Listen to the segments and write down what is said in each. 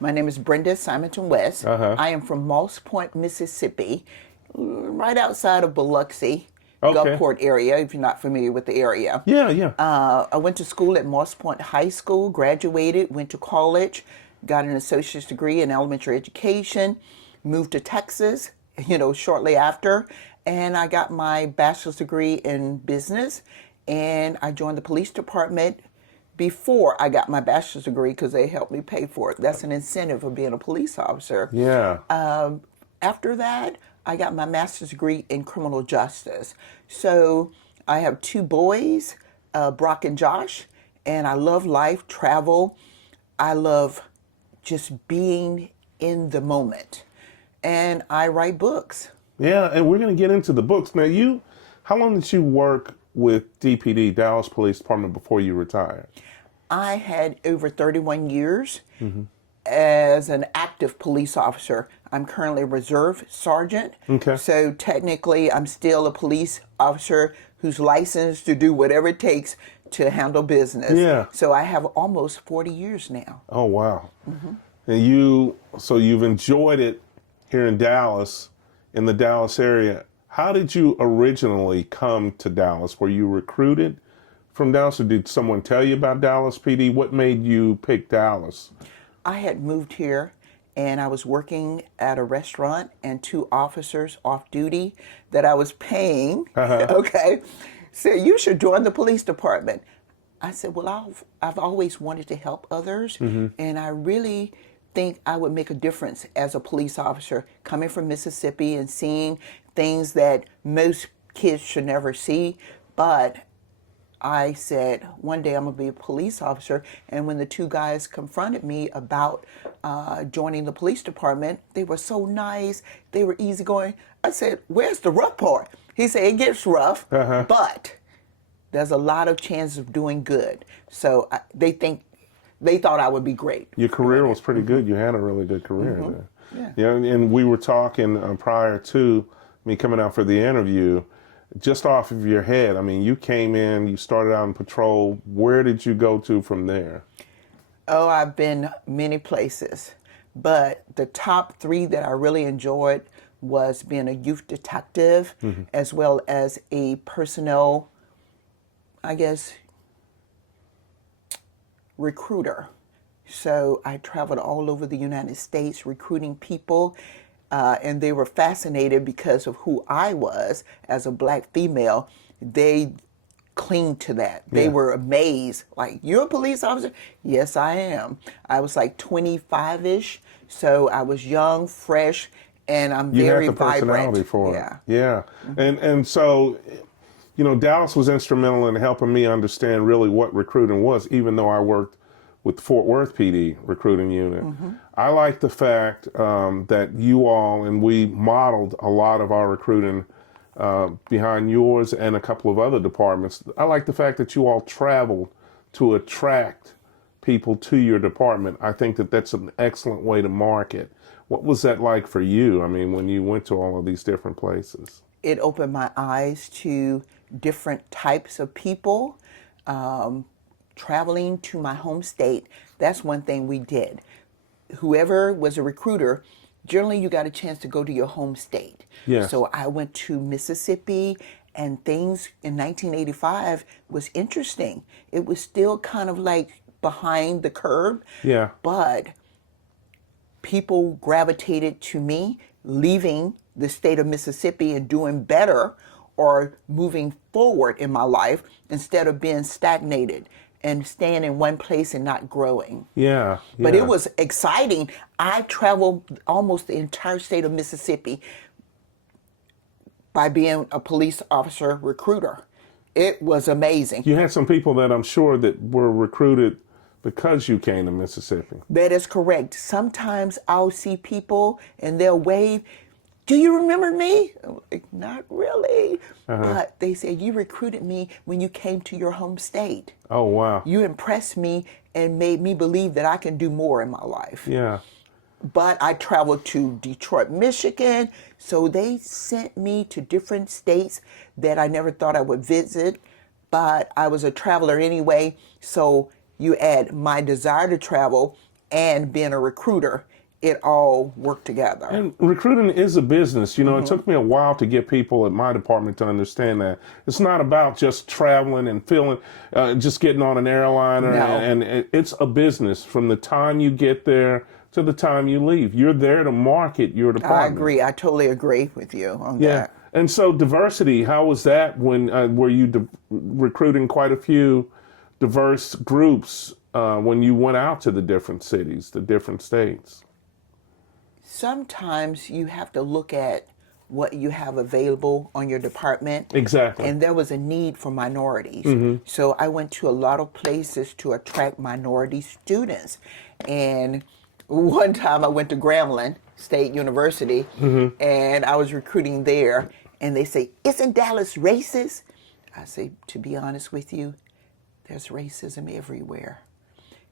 My name is Brenda Simonton Wess. Uh-huh. I am from Moss Point, Mississippi, right outside of Biloxi, Okay. Gulfport area, if you're not familiar with the area. Yeah, yeah. I went to school at Moss Point High School, graduated, went to college, got an associate's degree in elementary education, moved to Texas, shortly after, and I got my bachelor's degree in business, and I joined the police department before I got my bachelor's degree because they helped me pay for it. That's an incentive of being a police officer. Yeah. After that, I got my master's degree in criminal justice. So I have two boys, Brock and Josh, and I love life, travel. I love just being in the moment. And I write books. Yeah, and we're going to get into the books. Now, how long did you work with DPD, Dallas Police Department, before you retired? I had over 31 years as an active police officer. I'm currently a reserve sergeant. Okay. So technically, I'm still a police officer who's licensed to do whatever it takes to handle business. Yeah. So I have almost 40 years now. Oh, wow. And so you've enjoyed it here in Dallas, in the Dallas area. How did you originally come to Dallas? Were you recruited from Dallas, or did someone tell you about Dallas PD? What made you pick Dallas? I had moved here and I was working at a restaurant, and two officers off duty that I was paying, okay, said, "You should join the police department." I said, "Well, I've always wanted to help others, and I really think I would make a difference as a police officer coming from Mississippi and seeing things that most kids should never see." But I said, one day I'm going to be a police officer. And when the two guys confronted me about joining the police department, they were so nice. They were easygoing. I said, "Where's the rough part?" He said, "It gets rough, but there's a lot of chances of doing good." So they thought I would be great. Your career was pretty good. You had a really good career there. Yeah. And we were talking prior to me coming out for the interview, just off of your head. I mean, you came in, you started out in patrol. Where did you go to from there? Oh, I've been many places, but the top three that I really enjoyed was being a youth detective as well as a personnel, I guess, recruiter. So I traveled all over the United States recruiting people, and they were fascinated because of who I was as a black female. They clinged to that. They were amazed. Like, "You're a police officer?" "Yes, I am." I was like 25-ish, so I was young, fresh, and I'm very You had the personality vibrant. for Yeah. it. Yeah. And so, Dallas was instrumental in helping me understand really what recruiting was, even though I worked with Fort Worth PD recruiting unit. I like the fact that you all, and we modeled a lot of our recruiting behind yours and a couple of other departments. I like the fact that you all traveled to attract people to your department. I think that that's an excellent way to market. What was that like for you? I mean, when you went to all of these different places? It opened my eyes to different types of people. Traveling to my home state, that's one thing we did. Whoever was a recruiter, generally you got a chance to go to your home state. Yes. So I went to Mississippi, and things in 1985 was interesting. It was still kind of like behind the curve. Yeah. But people gravitated to me, leaving the state of Mississippi and doing better or moving forward in my life instead of being stagnated and staying in one place and not growing. Yeah. But it was exciting. I traveled almost the entire state of Mississippi by being a police officer recruiter. It was amazing. You had some people that I'm sure that were recruited because you came to Mississippi. That is correct. Sometimes I'll see people and they'll wave, "Do you remember me?" I'm like, "Not really." But they say, "You recruited me when you came to your home state. Oh, wow. You impressed me and made me believe that I can do more in my life." Yeah. But I traveled to Detroit, Michigan, so they sent me to different states that I never thought I would visit, but I was a traveler anyway, so you add my desire to travel and being a recruiter, it all worked together. And recruiting is a business. It took me a while to get people at my department to understand that. It's not about just traveling and just getting on an airliner. No. And it's a business from the time you get there to the time you leave. You're there to market your department. I agree. I totally agree with you on Yeah. that. And so diversity, how was that when were you recruiting quite a few diverse groups when you went out to the different cities, the different states? Sometimes you have to look at what you have available on your department. Exactly. And there was a need for minorities. So I went to a lot of places to attract minority students. And one time I went to Grambling State University and I was recruiting there. And they say, "Isn't Dallas racist?" I say, to be honest with you, there's racism everywhere.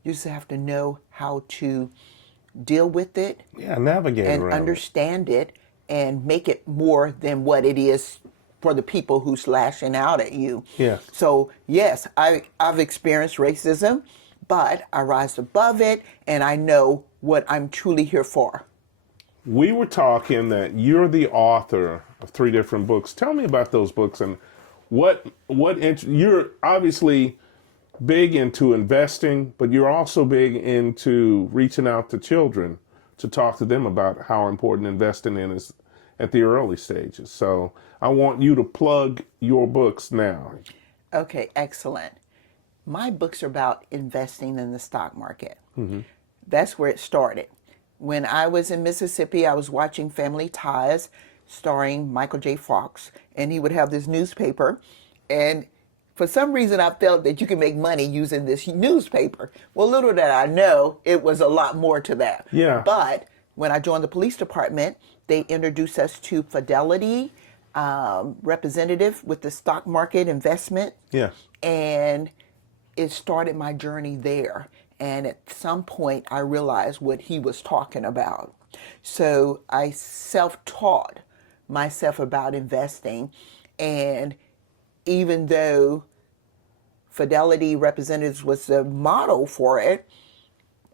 You just have to know how to deal with it. Yeah, navigate and around understand it and make it more than what it is for the people who's lashing out at you. Yes. So yes, I've experienced racism, but I rise above it and I know what I'm truly here for. We were talking that you're the author of 3 different books. Tell me about those books and you're obviously big into investing, but you're also big into reaching out to children to talk to them about how important investing in is at the early stages. So I want you to plug your books now. Okay, excellent. My books are about investing in the stock market. That's where it started. When I was in Mississippi, I was watching Family Ties starring Michael J. Fox, and he would have this newspaper, and for some reason, I felt that you can make money using this newspaper. Well, little did I know, it was a lot more to that. Yeah. But when I joined the police department, they introduced us to Fidelity, representative with the stock market investment. Yes. And it started my journey there. And at some point, I realized what he was talking about. So I self-taught myself about investing. And even though Fidelity Representatives was the model for it,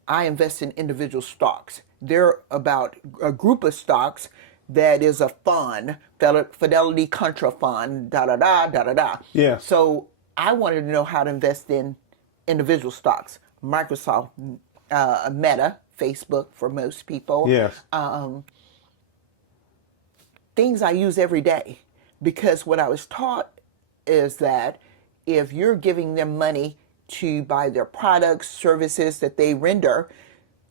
I invest in individual stocks. They're about a group of stocks that is a fund, Fidelity Contra Fund, da-da-da. Yeah. So I wanted to know how to invest in individual stocks. Microsoft, Meta, Facebook for most people. Yes. Things I use every day. Because what I was taught is that if you're giving them money to buy their products, services that they render,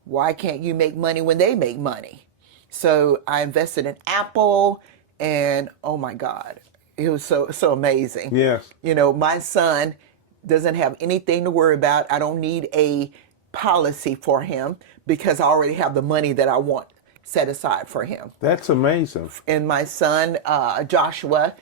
why can't you make money when they make money? So I invested in Apple, and oh my God, it was so amazing. Yes. My son doesn't have anything to worry about. I don't need a policy for him because I already have the money that I want set aside for him. That's amazing. And my son, Joshua,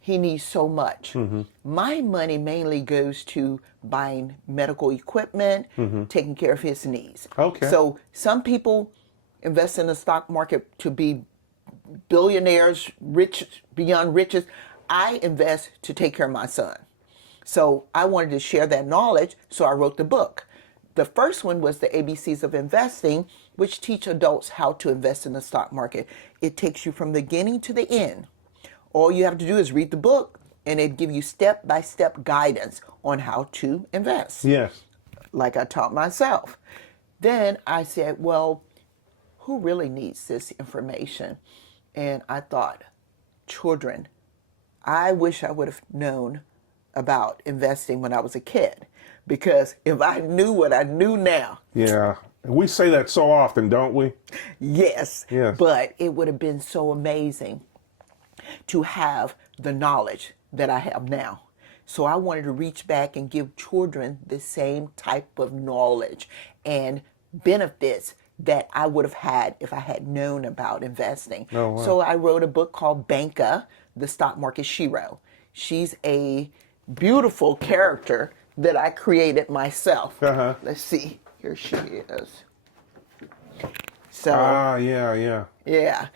he needs so much. My money mainly goes to buying medical equipment, taking care of his needs. Okay. So some people invest in the stock market to be billionaires, rich beyond riches. I invest to take care of my son. So I wanted to share that knowledge, so I wrote the book. The first one was the ABCs of Investing, which teach adults how to invest in the stock market. It takes you from the beginning to the end. All you have to do is read the book, and it gives you step-by-step guidance on how to invest. Yes. Like I taught myself. Then I said, well, who really needs this information? And I thought, children. I wish I would have known about investing when I was a kid, because if I knew what I knew now. Yeah. We say that so often, don't we? Yes. Yes. But it would have been so amazing to have the knowledge that I have now. So I wanted to reach back and give children the same type of knowledge and benefits that I would have had if I had known about investing. Oh, wow. So I wrote a book called Banka, the Stock Market Shero. She's a beautiful character that I created myself. Uh-huh. Let's see. Here she is. So Yeah.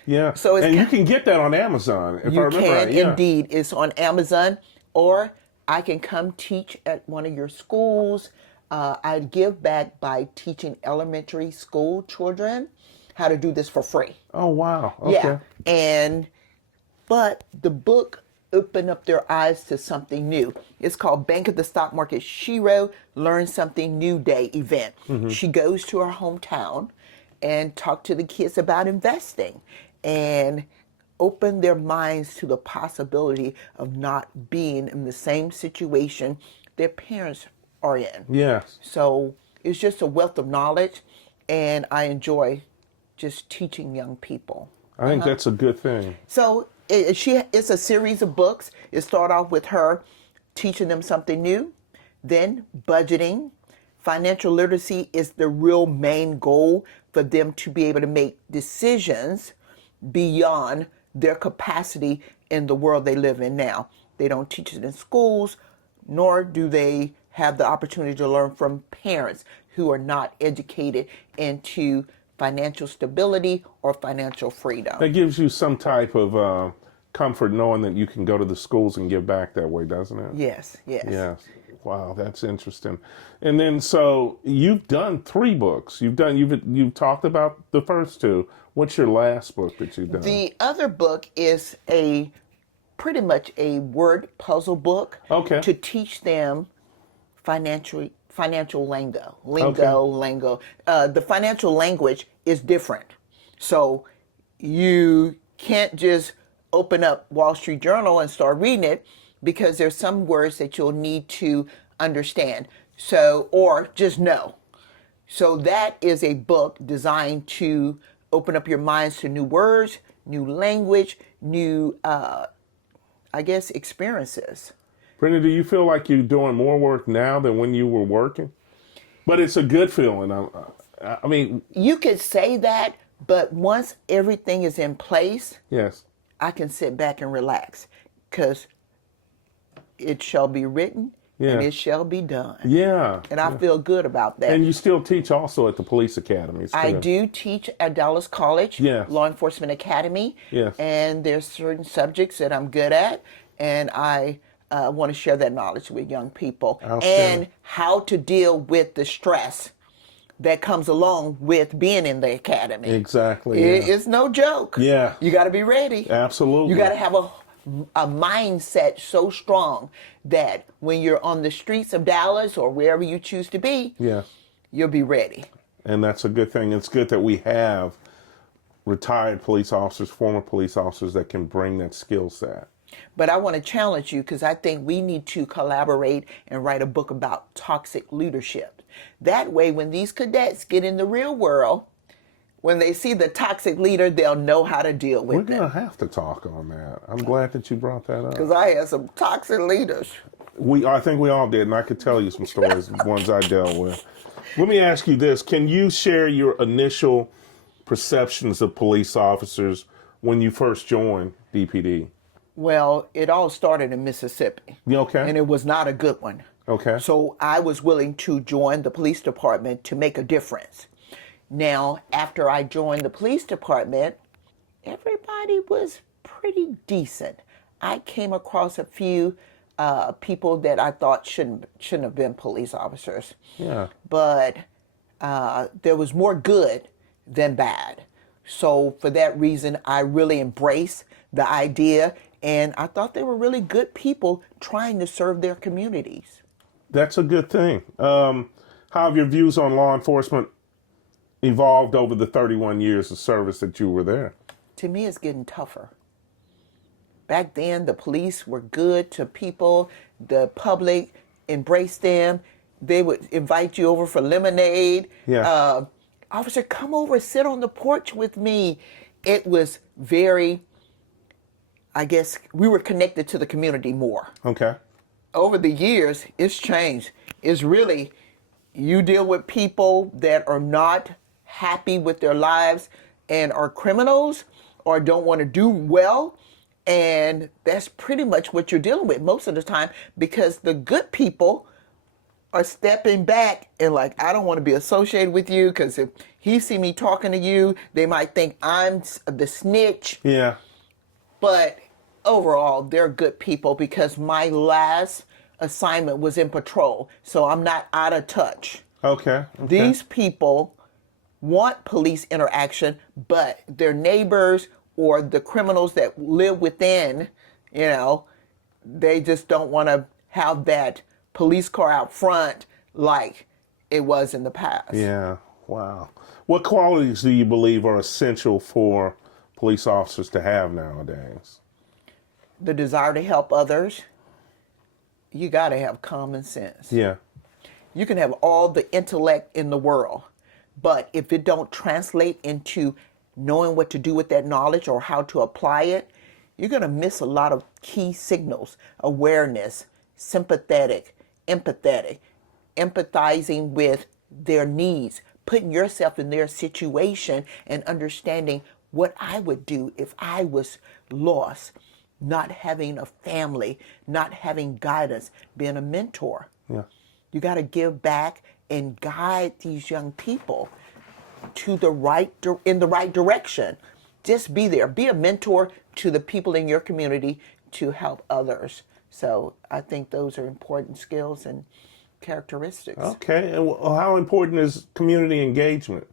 yeah. So it's you can get that on Amazon, if I you remember can right. Yeah. indeed. It's on Amazon, or I can come teach at one of your schools. I give back by teaching elementary school children how to do this for free. Oh, wow. Yeah. Okay. But the book opened up their eyes to something new. It's called Bank of the Stock Market Shiro Learn Something New Day event. She goes to her hometown and talk to the kids about investing and open their minds to the possibility of not being in the same situation their parents are in. Yes. So it's just a wealth of knowledge, and I enjoy just teaching young people. I think that's a good thing. So it's a series of books. It started off with her teaching them something new, then budgeting. Financial literacy is the real main goal for them to be able to make decisions beyond their capacity in the world they live in now. They don't teach it in schools, nor do they have the opportunity to learn from parents who are not educated into financial stability or financial freedom. That gives you some type of comfort knowing that you can go to the schools and give back that way, doesn't it? Yes, yes. Yes. Wow, that's interesting. And then, so you've done 3 books. You've talked about the first 2. What's your last book that you've done? The other book is pretty much a word puzzle book. Okay. To teach them financial lingo. The financial language is different. So you can't just open up Wall Street Journal and start reading it, because there's some words that you'll need to understand. So, or just know. So that is a book designed to open up your minds to new words, new language, new, experiences. Brenda, do you feel like you're doing more work now than when you were working? But it's a good feeling. I mean, you could say that, but once everything is in place, yes, I can sit back and relax, because it shall be written and it shall be done. Yeah. And I feel good about that. And you still teach also at the police academies. I do teach at Dallas College, Law Enforcement Academy. Yes. And there's certain subjects that I'm good at, and I want to share that knowledge with young people. And how to deal with the stress that comes along with being in the academy. Exactly. It's no joke. Yeah. You got to be ready. Absolutely. You got to have a mindset so strong that when you're on the streets of Dallas or wherever you choose to be, you'll be ready. And that's a good thing. It's good that we have retired police officers, former police officers that can bring that skill set. But I want to challenge you, because I think we need to collaborate and write a book about toxic leadership. That way, when these cadets get in the real world, when they see the toxic leader, they'll know how to deal with them. We're going to have to talk on that. I'm glad that you brought that up. Because I had some toxic leaders. I think we all did, and I could tell you some stories, ones I dealt with. Let me ask you this. Can you share your initial perceptions of police officers when you first joined DPD? Well, it all started in Mississippi. Okay. And it was not a good one. Okay. So I was willing to join the police department to make a difference. Now, after I joined the police department, everybody was pretty decent. I came across a few people that I thought shouldn't have been police officers. Yeah. But there was more good than bad. So for that reason, I really embraced the idea, and I thought they were really good people trying to serve their communities. That's a good thing. How have your views on law enforcement evolved over the 31 years of service that you were there? To me, it's getting tougher. Back then, the police were good to people. The public embraced them. They would invite you over for lemonade. Yeah. Officer, come over, sit on the porch with me. It was very, I guess, we were connected to the community more. Okay. Over the years, it's changed. It's really, you deal with people that are not happy with their lives and are criminals or don't want to do well. And that's pretty much what you're dealing with most of the time, because the good people are stepping back and like, I don't want to be associated with you, because if he see me talking to you, they might think I'm the snitch. Yeah. But overall, they're good people, because my last assignment was in patrol, so I'm not out of touch. Okay. These people want police interaction, but their neighbors or the criminals that live within, they just don't want to have that police car out front like it was in the past. Yeah. Wow. What qualities do you believe are essential for police officers to have nowadays? The desire to help others. You got to have common sense. Yeah. You can have all the intellect in the world, but if it don't translate into knowing what to do with that knowledge or how to apply it, you're going to miss a lot of key signals: awareness, sympathetic, empathetic, empathizing with their needs, putting yourself in their situation and understanding what I would do if I was lost, not having a family, not having guidance, being a mentor. Yeah. You got to give back and guide these young people to in the right direction. Just be there. Be a mentor to the people in your community to help others. So I think those are important skills and characteristics. Okay. And how important is community engagement?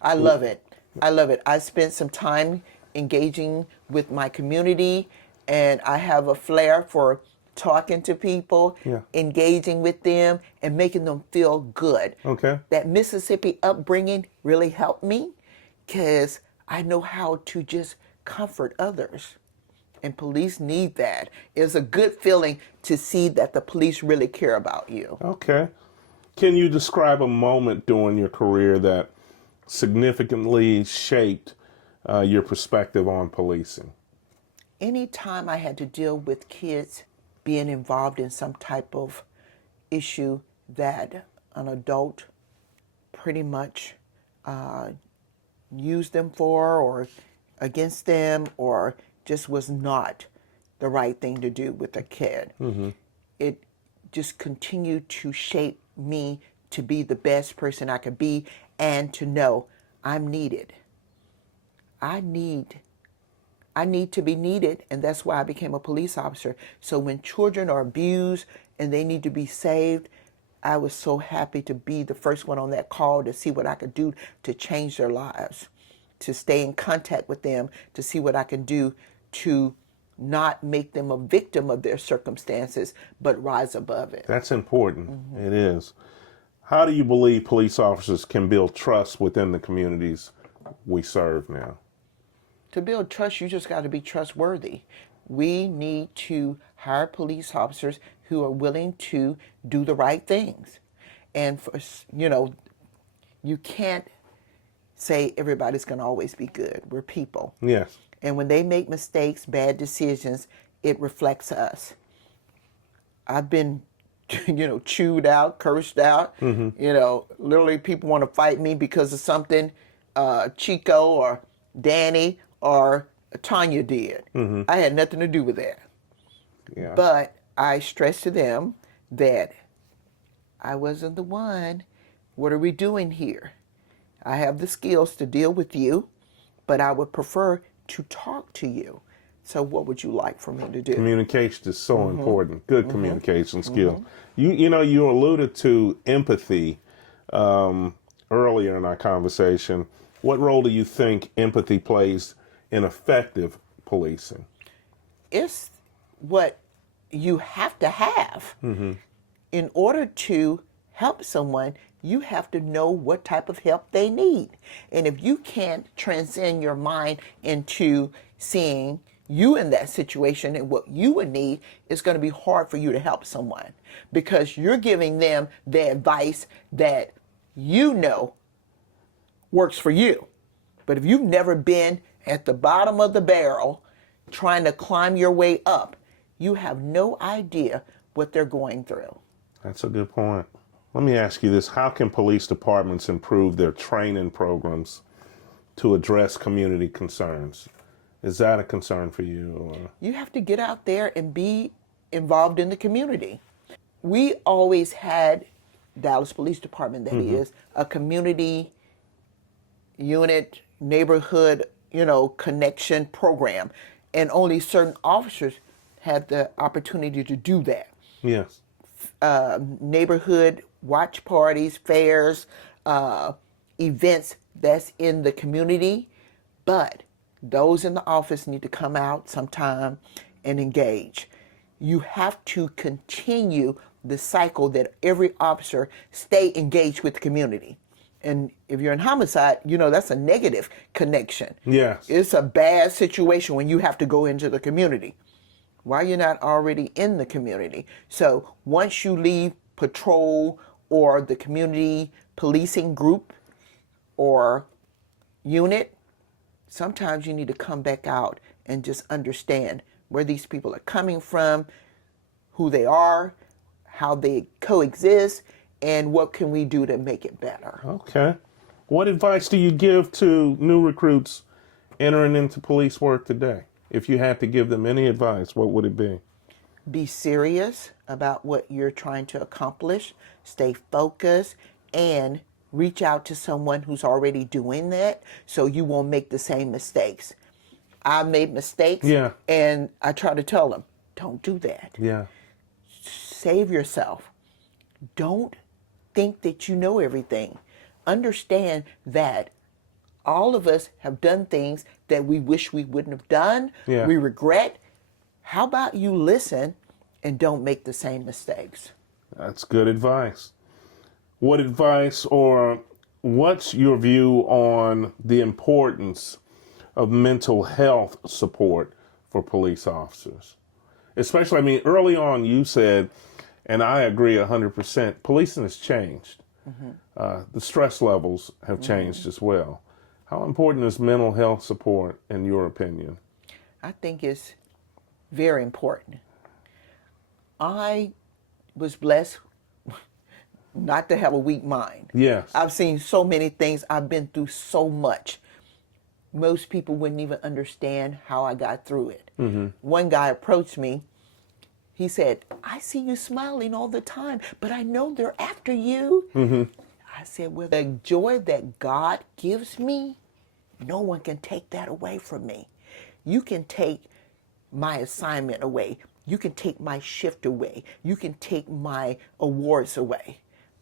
I love it. I love it. I spent some time engaging with my community, and I have a flair for talking to people, Yeah. engaging with them, and making them feel good. Okay. That Mississippi upbringing really helped me because I know how to just comfort others. And police need that. It's a good feeling to see that the police really care about you. Okay. Can you describe a moment during your career that significantly shaped your perspective on policing? Anytime I had to deal with kids being involved in some type of issue that an adult pretty much used them for or against them or just was not the right thing to do with a kid. It just continued to shape me to be the best person I could be and to know I'm needed. I need to be needed, and that's why I became a police officer. So when children are abused and they need to be saved, I was so happy to be the first one on that call to see what I could do to change their lives, to stay in contact with them, to see what I can do to not make them a victim of their circumstances, but rise above it. That's important. It is. How do you believe police officers can build trust within the communities we serve now? To build trust, you just got to be trustworthy. We need to hire police officers who are willing to do the right things. And, you can't say everybody's going to always be good. We're people. Yes. And when they make mistakes, bad decisions, it reflects us. I've been, chewed out, cursed out. Literally people want to fight me because of something Chico or Danny or Tanya did. I had nothing to do with that. Yeah. But I stressed to them that I wasn't the one. What are we doing here? I have the skills to deal with you, but I would prefer to talk to you. So what would you like for me to do? Communication is so important. Good communication skills. You alluded to empathy earlier in our conversation. What role do you think empathy plays in effective policing? It's what you have to have. In order to help someone, you have to know what type of help they need. And if you can't transcend your mind into seeing you in that situation and what you would need, it's going to be hard for you to help someone because you're giving them the advice that you know works for you. But if you've never been at the bottom of the barrel trying to climb your way up, you have no idea what they're going through. That's a good point. Let me ask you this. How can police departments improve their training programs to address community concerns? Is that a concern for you? Or? You have to get out there and be involved in the community. We always had, Dallas Police Department that is, a community unit, neighborhood, connection program. And only certain officers had the opportunity to do that. Yes. neighborhood watch parties, fairs, events that's in the community. But those in the office need to come out sometime and engage. You have to continue the cycle that every officer stay engaged with the community. And if you're in homicide, that's a negative connection. Yes. It's a bad situation when you have to go into the community. Why you're not already in the community? So once you leave patrol or the community policing group or unit, sometimes you need to come back out and just understand where these people are coming from, who they are, how they coexist, and what can we do to make it better. Okay. What advice do you give to new recruits entering into police work today? If you had to give them any advice, what would it be? Be serious about what you're trying to accomplish, stay focused, and reach out to someone who's already doing that so you won't make the same mistakes. I made mistakes, and I try to tell them, don't do that. Yeah. Save yourself. Don't think that you know everything. Understand that all of us have done things that we wish we wouldn't have done. Yeah. We regret. How about you listen and don't make the same mistakes? That's good advice. What advice, or what's your view on the importance of mental health support for police officers? Especially, early on you said, and I agree 100%, policing has changed. Mm-hmm. The stress levels have changed as well. How important is mental health support in your opinion? I think it's very important. I was blessed not to have a weak mind. Yes. I've seen so many things. I've been through so much. Most people wouldn't even understand how I got through it. Mm-hmm. One guy approached me. He said, I see you smiling all the time, but I know they're after you. Mm-hmm. I said, well, the joy that God gives me, no one can take that away from me. You can take my assignment away. You can take my shift away. You can take my awards away.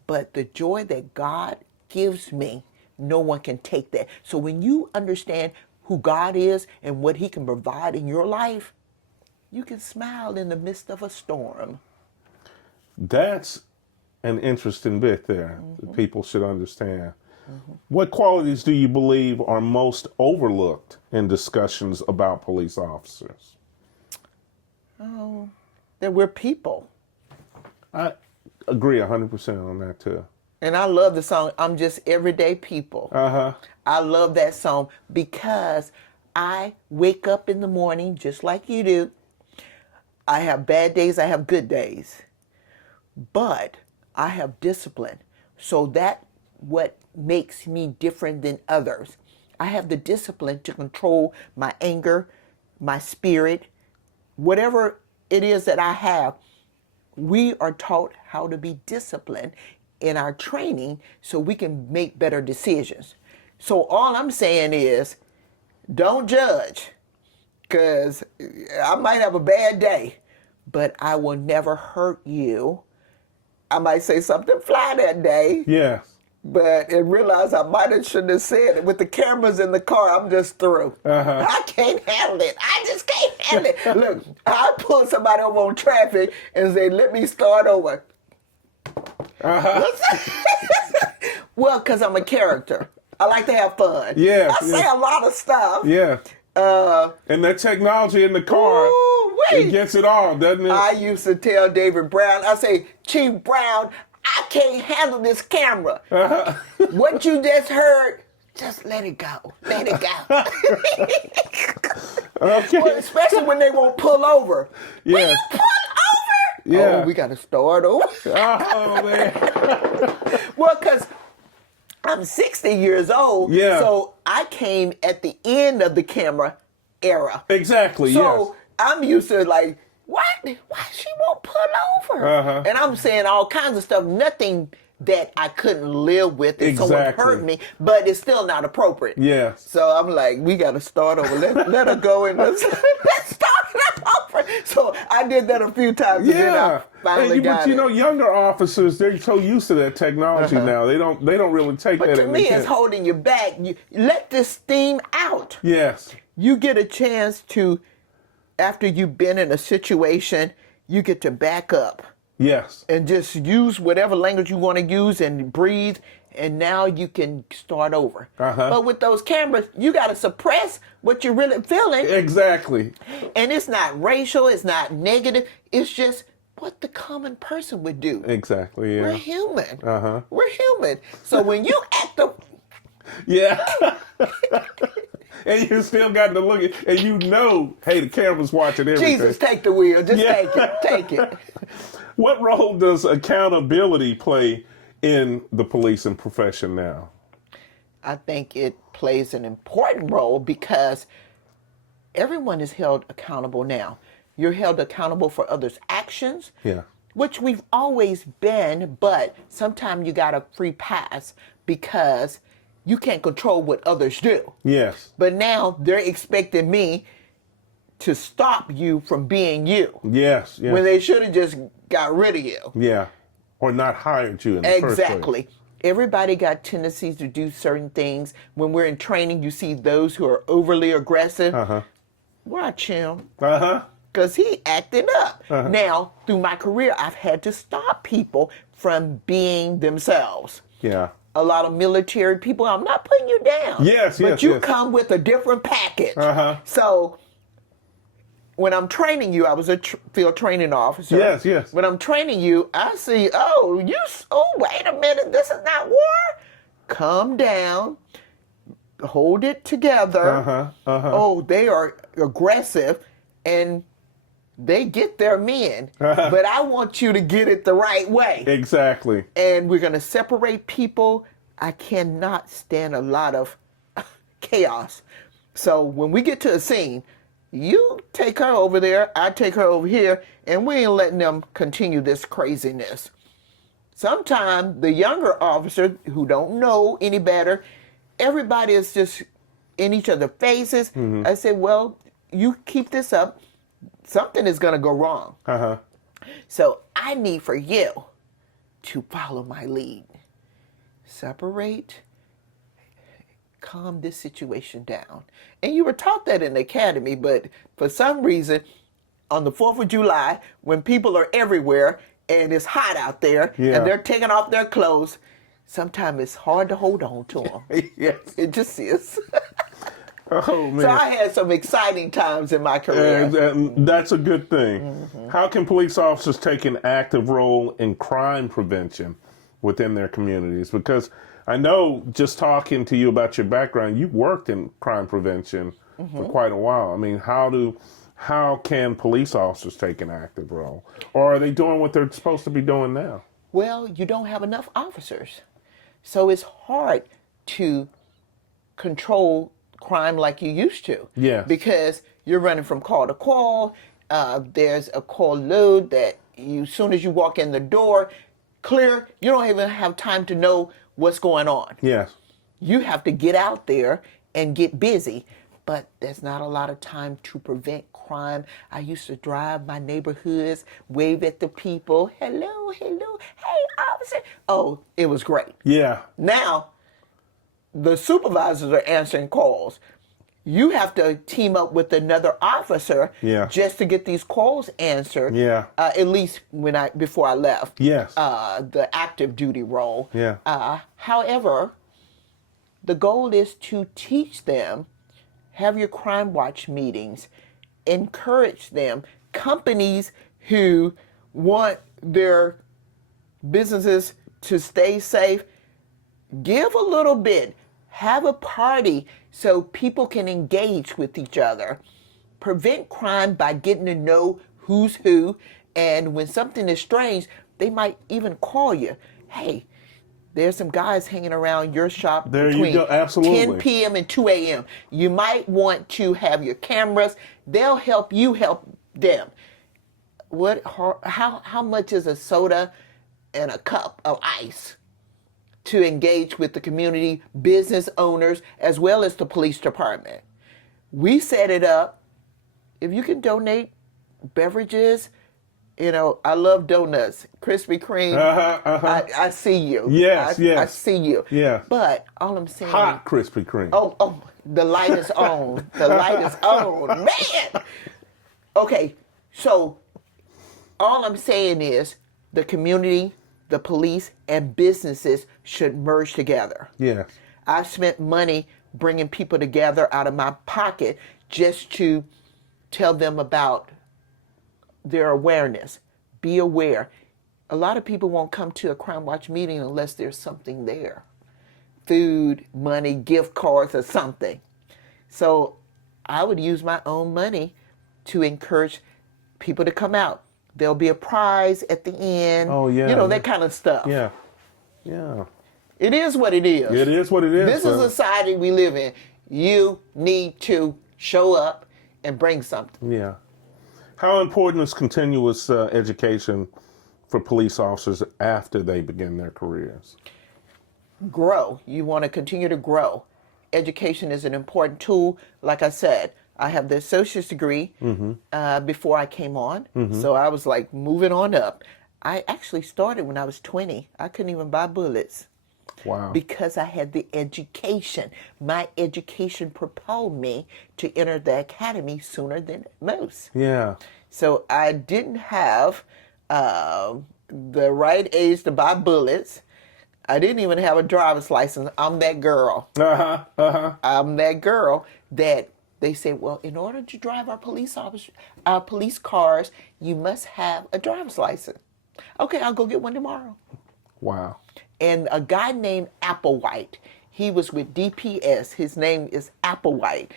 But the joy that God gives me, no one can take that. So when you understand who God is and what he can provide in your life, you can smile in the midst of a storm. That's an interesting bit there that people should understand. Mm-hmm. What qualities do you believe are most overlooked in discussions about police officers? Oh, that we're people. I agree 100% on that too. And I love the song, I'm Just Everyday People. Uh-huh. I love that song because I wake up in the morning just like you do. I have bad days, I have good days. But I have discipline. So that's what makes me different than others. I have the discipline to control my anger, my spirit, whatever it is that I have. We are taught how to be disciplined in our training so we can make better decisions. So all I'm saying is, don't judge, because I might have a bad day, but I will never hurt you. I might say something fly that day. Yes. But and realize I might have shouldn't have said it. With the cameras in the car, I'm just through. Uh-huh. I can't handle it. I just can't handle it. Look, I pull somebody over on traffic and say, let me start over. Uh-huh. Well, because I'm a character. I like to have fun. Yeah. I say a lot of stuff. Yeah. And that technology in the car, it gets it all, doesn't it? I used to tell David Brown, I say, Chief Brown, I can't handle this camera. Uh-huh. What you just heard, just let it go. Let it go. Okay. Well, especially when they won't pull over. Yeah. Will you pull over? Yeah. Oh, we got to start over. Oh, man. Well, because I'm 60 years old. Yeah. So I came at the end of the camera era. Exactly, so I'm used to like, what? Why she won't pull over? Uh-huh. And I'm saying all kinds of stuff, nothing that I couldn't live with if someone hurt me, but it's still not appropriate. Yeah. So I'm like, we got to start over. Let her go and let's start over. So I did that a few times, and then I finally got but it. you know, younger officers, they're so used to that technology now. They don't really take But that to into me, it's account. holding you back. You let this steam out. Yes. You get a chance to, after you've been in a situation, you get to back up Yes. and just use whatever language you want to use and breathe, and now you can start over. But with those cameras, you got to suppress what you're really feeling. Exactly. And it's not racial, it's not negative, it's just what the common person would do. Exactly. Yeah. We're human. We're human. So when you act up, Yeah. And you still got to look at, and you know, hey, the camera's watching everything. Jesus, take the wheel. Just take it. What role does accountability play in the policing profession now? I think it plays an important role because everyone is held accountable now. You're held accountable for others' actions, which we've always been, but sometimes you got a free pass because you can't control what others do. Yes. But now they're expecting me to stop you from being you. Yes. When they should have just got rid of you. Yeah. Or not hired you in the first place. Exactly. Everybody got tendencies to do certain things. When we're in training, you see those who are overly aggressive. Watch him. Because he acting up. Now, through my career, I've had to stop people from being themselves. Yeah. A lot of military people, I'm not putting you down. But you come with a different package. So when I'm training you, I was a field training officer. Yes. When I'm training you, I see, wait a minute, this is not war. Calm down. Hold it together. Oh, they are aggressive and they get their men. But I want you to get it the right way. Exactly. And we're going to separate people. I cannot stand a lot of chaos. So when we get to a scene, you take her over there, I take her over here, and we ain't letting them continue this craziness. Sometimes the younger officers who don't know any better, everybody is just in each other's faces. I said, well, you keep this up, something is going to go wrong. So I need for you to follow my lead. Separate, calm this situation down. And you were taught that in the academy, but for some reason, on the 4th of July, when people are everywhere and it's hot out there and they're taking off their clothes, sometimes it's hard to hold on to them. Yes. It just is. Oh, man. So I had some exciting times in my career. And that's a good thing. How can police officers take an active role in crime prevention within their communities? Because I know, just talking to you about your background, you worked in crime prevention for quite a while. I mean, how can police officers take an active role? Or are they doing what they're supposed to be doing now? Well, you don't have enough officers. So it's hard to control crime like you used to. Yes. Because you're running from call to call. There's a call load that as soon as you walk in the door, clear, you don't even have time to know what's going on. Yes. You have to get out there and get busy. But there's not a lot of time to prevent crime. I used to drive my neighborhoods, wave at the people. Hello, hey, officer. Oh, it was great. Yeah. Now, the supervisors are answering calls. You have to team up with another officer just to get these calls answered. Yeah. At least before I left. Yes. The active duty role. Yeah. However, the goal is to teach them, have your crime watch meetings, encourage them. Companies who want their businesses to stay safe, give a little bit. Have a party so people can engage with each other. Prevent crime by getting to know who's who. And when something is strange, they might even call you. Hey, there's some guys hanging around your shop between 10 p.m. and 2 a.m. You might want to have your cameras. They'll help you help them. How much is a soda and a cup of ice to engage with the community, business owners, as well as the police department? We set it up. If you can donate beverages, you know, I love donuts, Krispy Kreme. I see you. Yes, yes. I see you. Yes. But all I'm saying. Hot Krispy Kreme. Oh, the light is on. The light is on, man. Okay, so all I'm saying is the community, the police, and businesses should merge together. Yes. I've spent money bringing people together out of my pocket just to tell them about their awareness. Be aware. A lot of people won't come to a Crime Watch meeting unless there's something there. Food, money, gift cards, or something. So I would use my own money to encourage people to come out. There'll be a prize at the end. Oh, yeah. You know, that kind of stuff. Yeah. Yeah. It is what it is. It is what it is. This is the society we live in. You need to show up and bring something. Yeah. How important is continuous education for police officers after they begin their careers? Grow. You want to continue to grow. Education is an important tool. Like I said, I have the associate's degree before I came on. So I was like moving on up. I actually started when I was 20. I couldn't even buy bullets. Wow. Because I had the education. My education propelled me to enter the academy sooner than most. Yeah. So I didn't have the right age to buy bullets. I didn't even have a driver's license. I'm that girl. I'm that girl that they say, well, in order to drive our police cars, you must have a driver's license. Okay, I'll go get one tomorrow. Wow. And a guy named Applewhite, he was with DPS. His name is Applewhite.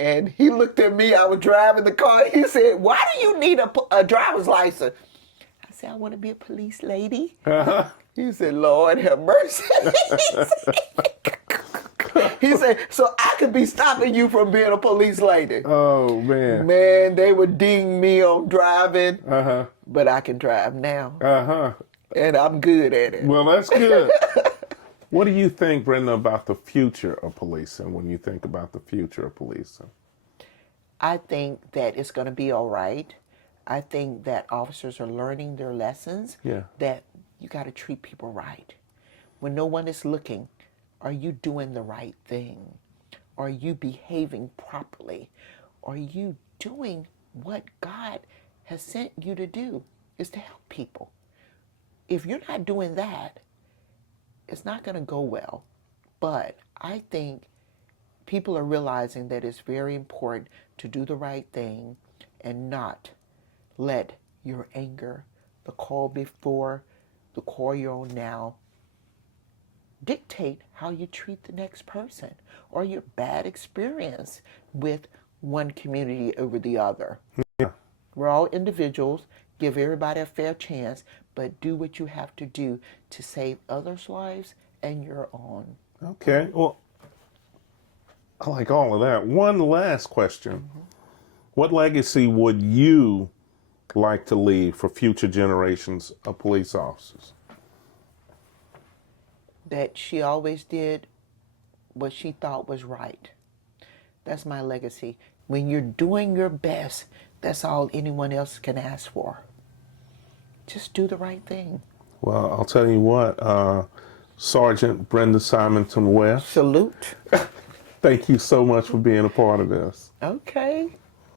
And he looked at me. I was driving the car. He said, why do you need a driver's license? I said, I want to be a police lady. He said, Lord have mercy. He said, so I could be stopping you from being a police lady. Oh, man. Man, they would ding me on driving. But I can drive now. And I'm good at it. Well, that's good. What do you think, Brenda, about the future of policing when you think about the future of policing? I think that it's going to be all right. I think that officers are learning their lessons. Yeah. That you got to treat people right. When no one is looking, are you doing the right thing? Are you behaving properly? Are you doing what God has sent you to do, is to help people? If you're not doing that, it's not going to go well. But I think people are realizing that it's very important to do the right thing and not let your anger, the call before, the call you're on now, dictate how you treat the next person or your bad experience with one community over the other. Yeah. We're all individuals. Give everybody a fair chance, but do what you have to do to save others' lives and your own. Okay. Well, I like all of that. One last question. What legacy would you like to leave for future generations of police officers? That she always did what she thought was right. That's my legacy. When you're doing your best, that's all anyone else can ask for. Just do the right thing. Well, I'll tell you what, Sergeant Brenda Simonton Wess. Salute. Thank you so much for being a part of this. Okay.